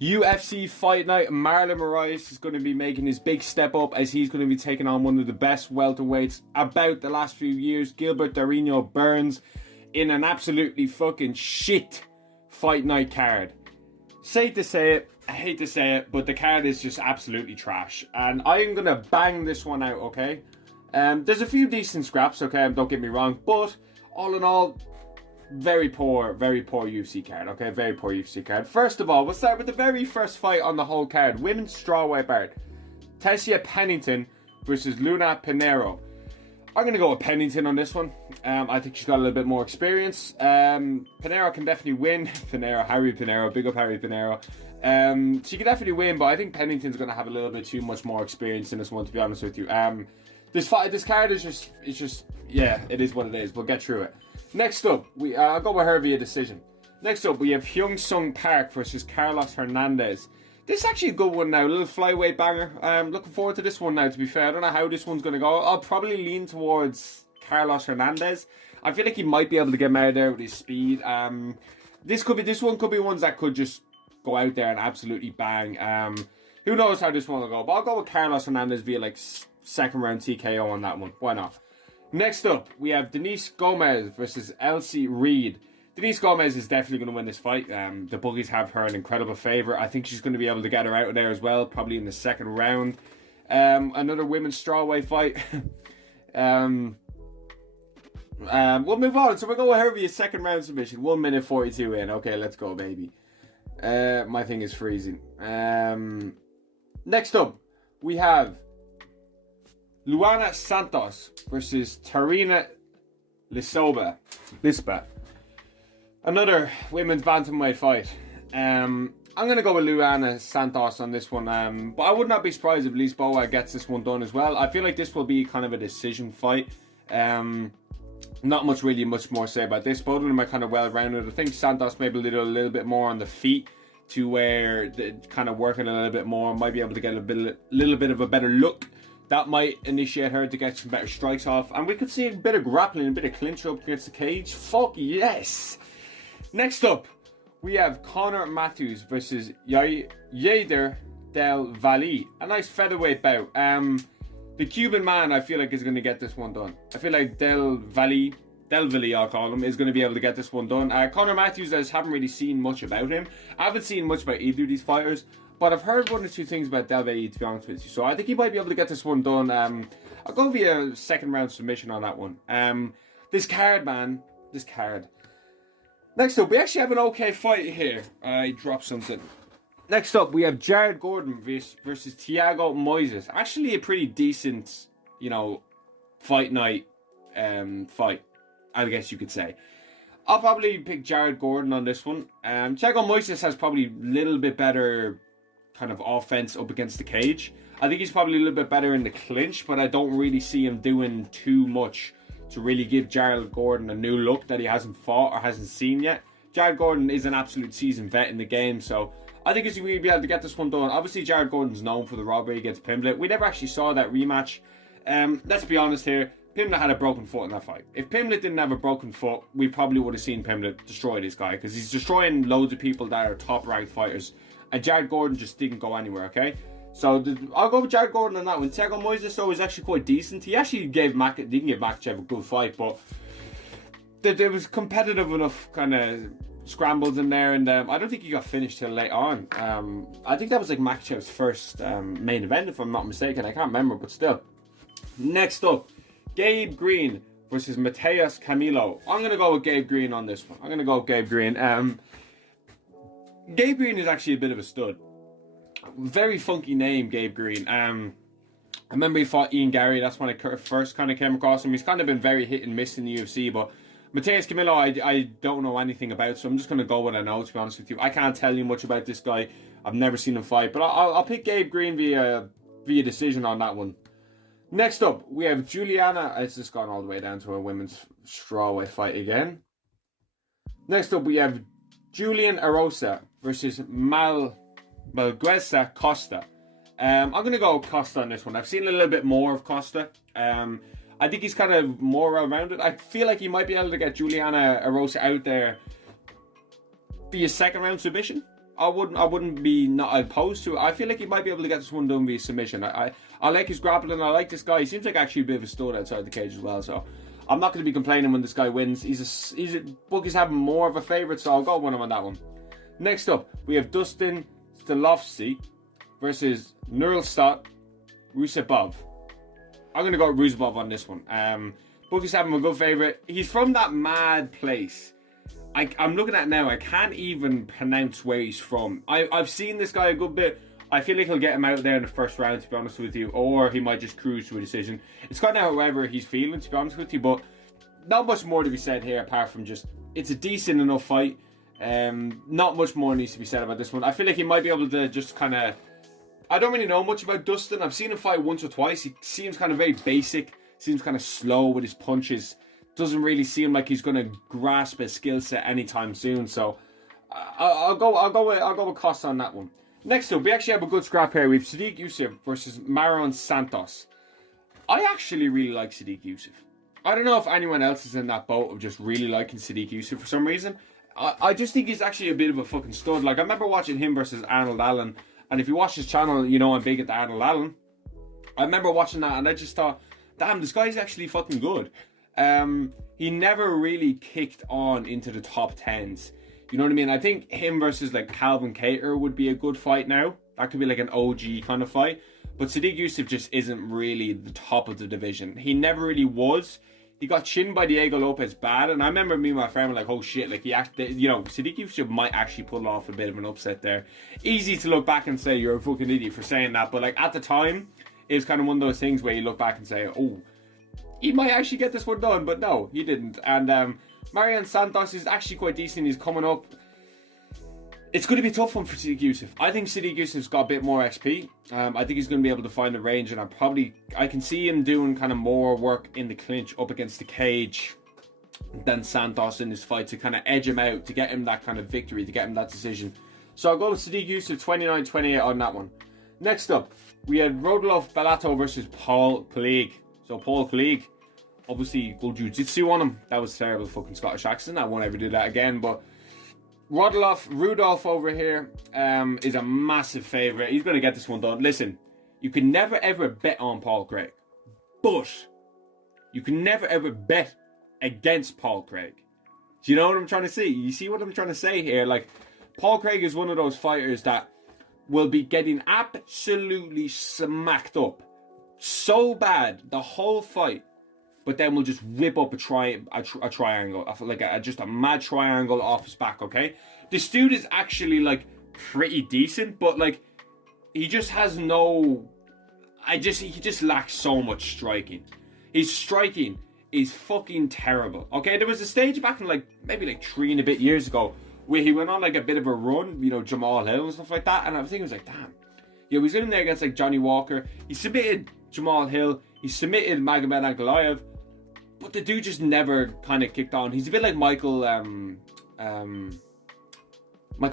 UFC Fight Night, Marlon Moraes is going to be making his big step up as he's going to be taking on one of the best welterweights about the last few years, Gilbert Darino Burns, in an absolutely fucking shit Fight Night card. Say to say it, I hate to say it, but the card is just absolutely trash. And I am going to bang this one out, okay? There's a few decent scraps, okay? Don't get me wrong. But all in all, very poor UFC card, okay? Very poor UFC card. First of all, we'll start with the very first fight on the whole card. Women's strawweight bout. Tessia Pennington versus Luna Pinheiro. I'm going to go with Pennington on this one. I think she's got a little bit more experience. Pinheiro can definitely win. Harry Pinheiro, big up Harry Pinheiro. She can definitely win, but I think Pennington's going to have a little bit too much more experience in this one, to be honest with you. This card is just, yeah, it is what it is. We'll get through it. Next up, I'll go with her via decision. Next up, we have Hyung Sung Park versus Carlos Hernandez. This is actually a good one now, a little flyweight banger. Looking forward to this one now, to be fair. I don't know how this one's going to go. I'll probably lean towards Carlos Hernandez. I feel like he might be able to get him out of there with his speed. This one could be ones that could just go out there and absolutely bang. Who knows how this one will go, but I'll go with Carlos Hernandez via like second round TKO on that one. Why not? Next up, we have Denise Gomez versus Elsie Reed. Denise Gomez is definitely going to win this fight. The bookies have her an incredible favourite. I think she's going to be able to get her out of there as well, probably in the second round. Another women's strawweight fight. We'll move on. So we'll go with her via second round submission. 1 minute 42 in. Okay, let's go, baby. My thing is freezing. Next up, we have Luana Santos versus Tarina Lisba. Another women's bantamweight fight. I'm going to go with Luana Santos on this one. But I would not be surprised if Lisboa gets this one done as well. I feel like this will be kind of a decision fight. Not much more to say about this. Both of them are kind of well-rounded. I think Santos maybe a little bit more on the feet, to where kind of working a little bit more, might be able to get a little bit of a better look. That might initiate her to get some better strikes off. And we could see a bit of grappling, a bit of clinch up against the cage. Fuck yes! Next up, we have Conor Matthews versus Yair Del Valle. A nice featherweight bout. The Cuban man, I feel like, is going to get this one done. I feel like Del Valle, I'll call him, is going to be able to get this one done. Conor Matthews, I just haven't really seen much about him. I haven't seen much about either of these fighters, but I've heard one or two things about Del Valle, to be honest with you. So I think he might be able to get this one done. I'll go via second round submission on that one. This card. Next up, we actually have an okay fight here. I dropped something. Next up, we have Jared Gordon versus Thiago Moises. Actually a pretty decent, fight night fight, I guess you could say. I'll probably pick Jared Gordon on this one. Thiago Moises has probably a little bit better kind of offense up against the cage. I think he's probably a little bit better in the clinch, but I don't really see him doing too much to really give Jared Gordon a new look that he hasn't fought or hasn't seen yet. Jared Gordon is an absolute seasoned vet in the game, so I think he's going to be able to get this one done. Obviously, Jared Gordon's known for the robbery against Pimblett. We never actually saw that rematch. Let's be honest here. Pimblett had a broken foot in that fight. If Pimblett didn't have a broken foot, we probably would have seen Pimblett destroy this guy, because he's destroying loads of people that are top-ranked fighters. And Jared Gordon just didn't go anywhere, okay? So I'll go with Jared Gordon on that one. Thiago Moises, though, is actually quite decent. He actually didn't give Makhachev a good fight, but there was competitive enough kind of scrambles in there, and I don't think he got finished till late on. I think that was like Makhachev's first main event, if I'm not mistaken. I can't remember, but still. Next up, Gabe Green versus Mateus Camilo. I'm going to go with Gabe Green on this one. I'm going to go with Gabe Green. Gabe Green is actually a bit of a stud. Very funky name, Gabe Green. I remember he fought Ian Gary. That's when I first kind of came across him. He's kind of been very hit and miss in the UFC, but Mateus Camilo, I don't know anything about, so I'm just going to go with what I know, to be honest with you. I can't tell you much about this guy. I've never seen him fight, but I'll pick Gabe Green via decision on that one. Next up, we have Juliana. It's just gone all the way down to a women's strawweight fight again. Next up, we have Julian Arosa versus Malgueza Costa. I'm going to go Costa on this one. I've seen a little bit more of Costa. I think he's kind of more well-rounded. I feel like he might be able to get Juliana Arosa out there via second round submission. I wouldn't be not opposed to it. I feel like he might be able to get this one done via submission. I like his grappling. I like this guy. He seems like actually a bit of a stud outside the cage as well. So I'm not going to be complaining when this guy wins. Bookies having more of a favourite, so I'll go with him on that one. Next up, we have Dustin Stolovsky versus Nurulstat Rusebov. I'm going to go with Rusebov on this one. Bookies having a good favourite. He's from that mad place. I'm looking at it now. I can't even pronounce where he's from. I've seen this guy a good bit. I feel like he'll get him out there in the first round, to be honest with you, or he might just cruise to a decision. It's kind of however he's feeling, to be honest with you, but not much more to be said here apart from just it's a decent enough fight. Not much more needs to be said about this one. I feel like he might be able to just kind of... I don't really know much about Dustin. I've seen him fight once or twice. He seems kind of very basic, seems kind of slow with his punches. Doesn't really seem like he's going to grasp his skill set anytime soon. So I'll go with Costa on that one. Next up, we actually have a good scrap here. We have Sadiq Youssef versus Maron Santos. I actually really like Sadiq Youssef. I don't know if anyone else is in that boat of just really liking Sadiq Youssef for some reason. I just think he's actually a bit of a fucking stud. Like, I remember watching him versus Arnold Allen. And if you watch his channel, you know I'm big into Arnold Allen. I remember watching that and I just thought, damn, this guy's actually fucking good. He never really kicked on into the top 10s. You know what I mean? I think him versus like Calvin Kattar would be a good fight now. That could be like an OG kind of fight. But Sadiq Youssef just isn't really the top of the division. He never really was. He got chinned by Diego Lopez bad. And I remember me and my friend were like, oh shit, like he actually, you know, Sadiq Youssef might actually pull off a bit of an upset there. Easy to look back and say you're a fucking idiot for saying that. But like at the time, it was kind of one of those things where you look back and say, oh, he might actually get this one done, but no, he didn't. And Marion Santos is actually quite decent. He's coming up. It's going to be a tough one for Sadiq Youssef. I think Sadiq Youssef's got a bit more XP. I think he's going to be able to find the range, and I can see him doing kind of more work in the clinch up against the cage than Santos in this fight to kind of edge him out, to get him that kind of victory, to get him that decision. So I'll go with Sadiq Youssef 29-28 on that one. Next up, we had Rodolfo Bellato versus Paul Cleage. So Paul Cleage, obviously good jiu-jitsu on him. That was terrible fucking Scottish accent. I won't ever do that again. But Rudolph over here is a massive favourite. He's going to get this one done. Listen, you can never ever bet on Paul Cleage. But you can never ever bet against Paul Cleage. Do you know what I'm trying to say? You see what I'm trying to say here? Like, Paul Cleage is one of those fighters that will be getting absolutely smacked up so bad the whole fight, but then we'll just whip up a triangle, like just a mad triangle off his back. Okay, this dude is actually like pretty decent, but like he just has no. He just lacks so much striking. His striking is fucking terrible. Okay, there was a stage back in like maybe like 3 and a bit years ago where he went on like a bit of a run, you know, Jamal Hill and stuff like that, and I was thinking, I was like, damn. Yeah, he was in there against like Johnny Walker. He submitted Jamal Hill. He submitted Magomed Ankalaev. But the dude just never kind of kicked on. He's a bit like Michael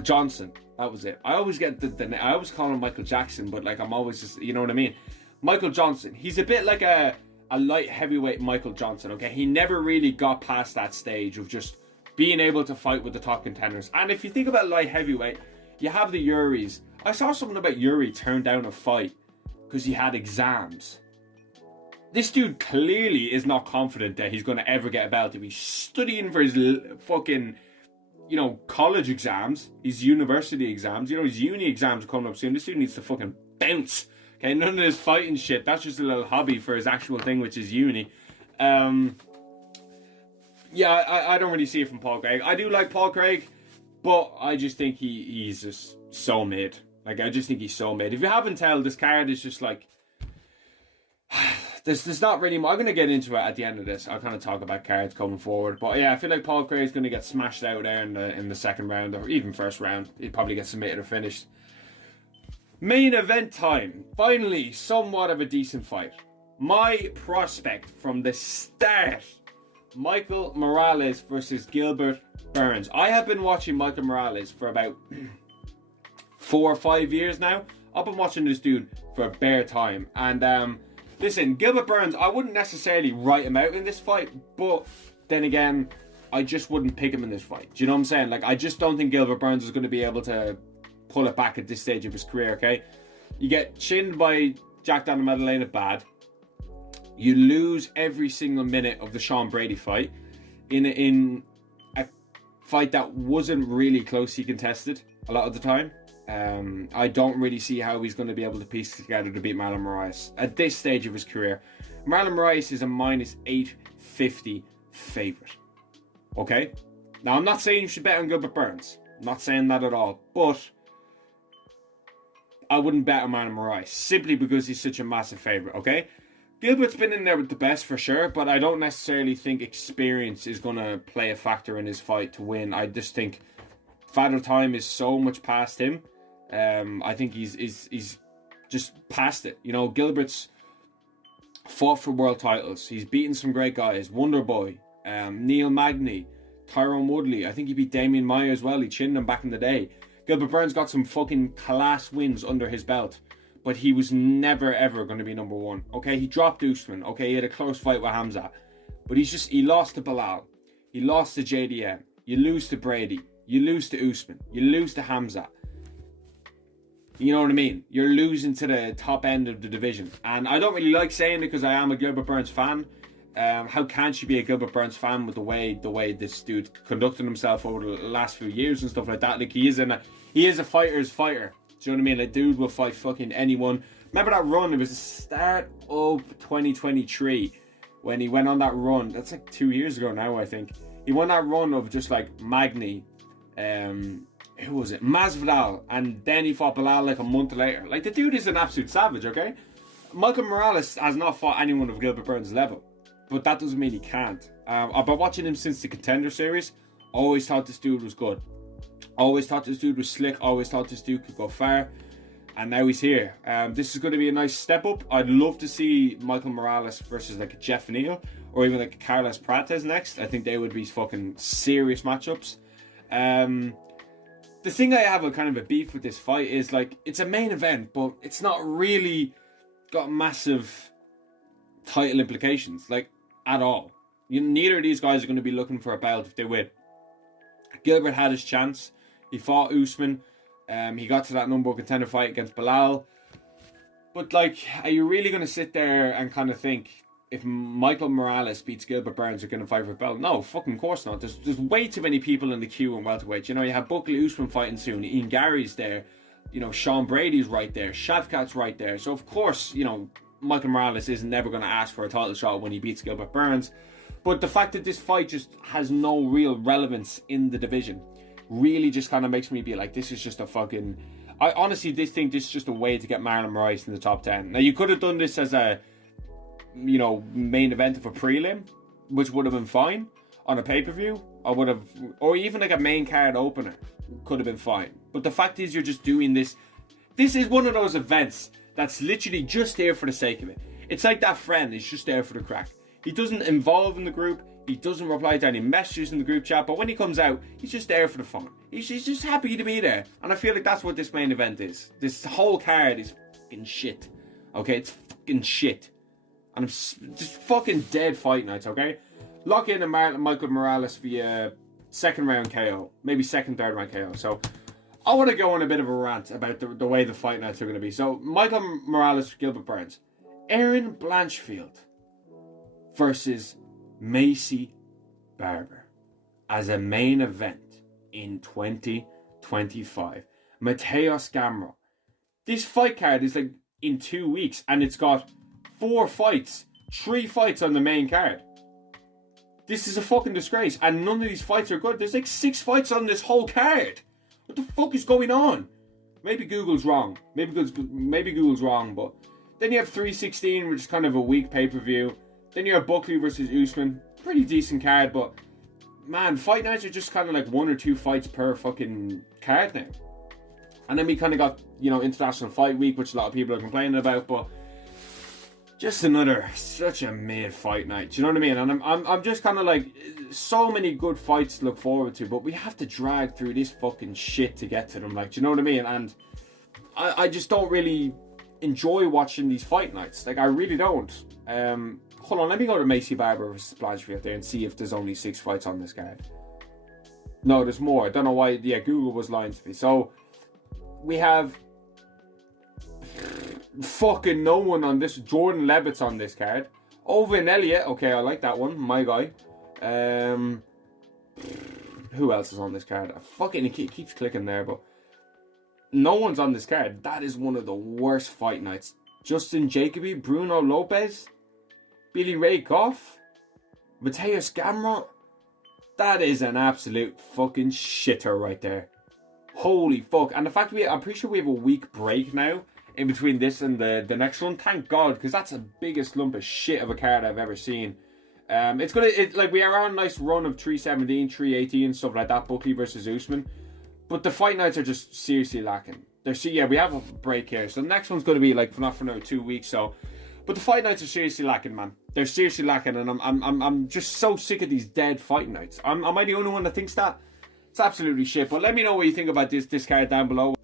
Johnson. That was it. I always get I always call him Michael Jackson, but like I'm always just, you know what I mean? Michael Johnson. He's a bit like a light heavyweight Michael Johnson, okay? He never really got past that stage of just being able to fight with the top contenders. And if you think about light heavyweight, you have the Yuris. I saw something about Yuri turn down a fight because he had exams. This dude clearly is not confident that he's going to ever get a belt if he's studying for his fucking, you know, college exams, his university exams, you know, his uni exams are coming up soon. This dude needs to fucking bounce. Okay, none of this fighting shit. That's just a little hobby for his actual thing, which is uni. Yeah, I don't really see it from Paul Cleage. I do like Paul Cleage, but I just think he's just so mid. Like, I just think he's so mid. If you haven't told, this card is just like... There's not really more. I'm going to get into it at the end of this. I'll kind of talk about cards coming forward. But yeah, I feel like Paul Cleage is going to get smashed out there in the second round, or even first round. He'll probably get submitted or finished. Main event time. Finally, somewhat of a decent fight. My prospect from the start. Michael Morales versus Gilbert Burns. I have been watching Michael Morales for about 4 or 5 years now. I've been watching this dude for a bare time. And listen, Gilbert Burns, I wouldn't necessarily write him out in this fight, but then again, I just wouldn't pick him in this fight. Do you know what I'm saying? Like, I just don't think Gilbert Burns is going to be able to pull it back at this stage of his career, okay? You get chinned by Jack Daniel Maddalena bad. You lose every single minute of the Sean Brady fight in a fight that wasn't really closely contested a lot of the time. I don't really see how he's going to be able to piece together to beat Marlon Moraes at this stage of his career. Marlon Moraes is a minus 850 favourite. Okay? Now, I'm not saying you should bet on Gilbert Burns. I'm not saying that at all. But I wouldn't bet on Marlon Moraes simply because he's such a massive favourite, okay? Gilbert's been in there with the best for sure, but I don't necessarily think experience is going to play a factor in his fight to win. I just think Father Time is so much past him. I think he's just past it. You know, Gilbert's fought for world titles. He's beaten some great guys. Wonderboy, Neil Magny, Tyrone Woodley. I think he beat Damian Maia as well. He chinned him back in the day. Gilbert Burns got some fucking class wins under his belt, but he was never ever going to be number one. Okay, he dropped Usman. Okay, he had a close fight with Hamza, but he lost to Bilal. He lost to JDM. You lose to Brady. You lose to Usman. You lose to Hamza. You know what I mean? You're losing to the top end of the division. And I don't really like saying it because I am a Gilbert Burns fan. How can't you be a Gilbert Burns fan with the way this dude conducted himself over the last few years and stuff like that? Like, he is a fighter's fighter. Do you know what I mean? Like, dude will fight fucking anyone. Remember that run? It was the start of 2023 when he went on that run. That's like 2 years ago now, I think. He won that run of just like Magny, who was it? Masvidal, and then he fought Bilal like a month later. Like, the dude is an absolute savage, okay? Michael Morales has not fought anyone of Gilbert Burns' level, but that doesn't mean he can't. I've been watching him since the Contender Series. Always thought this dude was good. Always thought this dude was slick. Always thought this dude could go far. And now he's here. This is going to be a nice step up. I'd love to see Michael Morales versus like a Jeff Neal or even like a Carlos Prates next. I think they would be fucking serious matchups. The thing I have a kind of a beef with this fight is, like, it's a main event, but it's not really got massive title implications, like, at all. Neither of these guys are going to be looking for a belt if they win. Gilbert had his chance. He fought Usman. He got to that number one contender fight against Bilal. But, like, are you really going to sit there and kind of think, if Michael Morales beats Gilbert Burns, they're going to fight for a belt? No, fucking course not. There's way too many people in the queue in welterweight. You know, you have Buckley Usman fighting soon. Ian Gary's there. You know, Sean Brady's right there. Shavkat's right there. So, of course, you know, Michael Morales isn't never going to ask for a title shot when he beats Gilbert Burns. But the fact that this fight just has no real relevance in the division really just kind of makes me be like, this is just a fucking... I honestly think this is just a way to get Marlon Moraes in the top 10. Now, you could have done this as a, you know, main event of a prelim, which would have been fine on a pay-per-view. I would have, or even like a main card opener could have been fine. But the fact is, you're just doing this. This is one of those events that's literally just there for the sake of it. It's like that friend is just there for the crack. He doesn't involve in the group. He doesn't reply to any messages in the group chat. But when he comes out, he's just there for the fun. He's just happy to be there. And I feel like that's what this main event is. This whole card is fucking shit. Okay, it's fucking shit. And I'm just fucking dead fight nights, okay? Lock in a Michael Morales via second round KO. Maybe second, third round KO. So I want to go on a bit of a rant about the way the fight nights are going to be. So Michael Morales, Gilbert Burns. Aaron Blanchfield versus Macy Barber as a main event in 2025. Mateus Gamrot. This fight card is like in 2 weeks, and it's got 4 fights, 3 fights on the main card. This is a fucking disgrace, and none of these fights are good. There's like 6 fights on this whole card. What the fuck is going on? Maybe Google's wrong. Maybe Google's wrong, but then you have 316, which is kind of a weak pay-per-view. Then you have Buckley versus Usman. Pretty decent card, but man, fight nights are just kind of like 1 or 2 fights per fucking card now. And then we kind of got, you know, International Fight Week, which a lot of people are complaining about, but just another such a mid fight night. Do you know what I mean? And I'm just kind of like, so many good fights to look forward to, but we have to drag through this fucking shit to get to them. Like, do you know what I mean? And I just don't really enjoy watching these fight nights. Like, I really don't. Hold on, let me go to Macy Barber versus Blanchfield there and see if there's only 6 fights on this card. No, there's more. I don't know why. Yeah, Google was lying to me. So we have fucking no one on this. Jordan Levitt's on this card. Owen Elliott, okay, I like that one, my guy. Who else is on this card? It keeps clicking there, but no one's on this card. That is one of the worst fight nights. Justin Jacoby, Bruno Lopez, Billy Ray Goff, Mateus Gamrot. That is an absolute fucking shitter right there. Holy fuck. And the fact I'm pretty sure we have a week break now in between this and the next one. Thank God, because that's the biggest lump of shit of a card I've ever seen. We are on a nice run of 317, 318, stuff like that. Buckley versus Usman. But the fight nights are just seriously lacking. We have a break here. So the next one's going to be like not for another 2 weeks. So, but the fight nights are seriously lacking, man. They're seriously lacking, and I'm just so sick of these dead fight nights. Am I the only one that thinks that? It's absolutely shit. But let me know what you think about this card down below.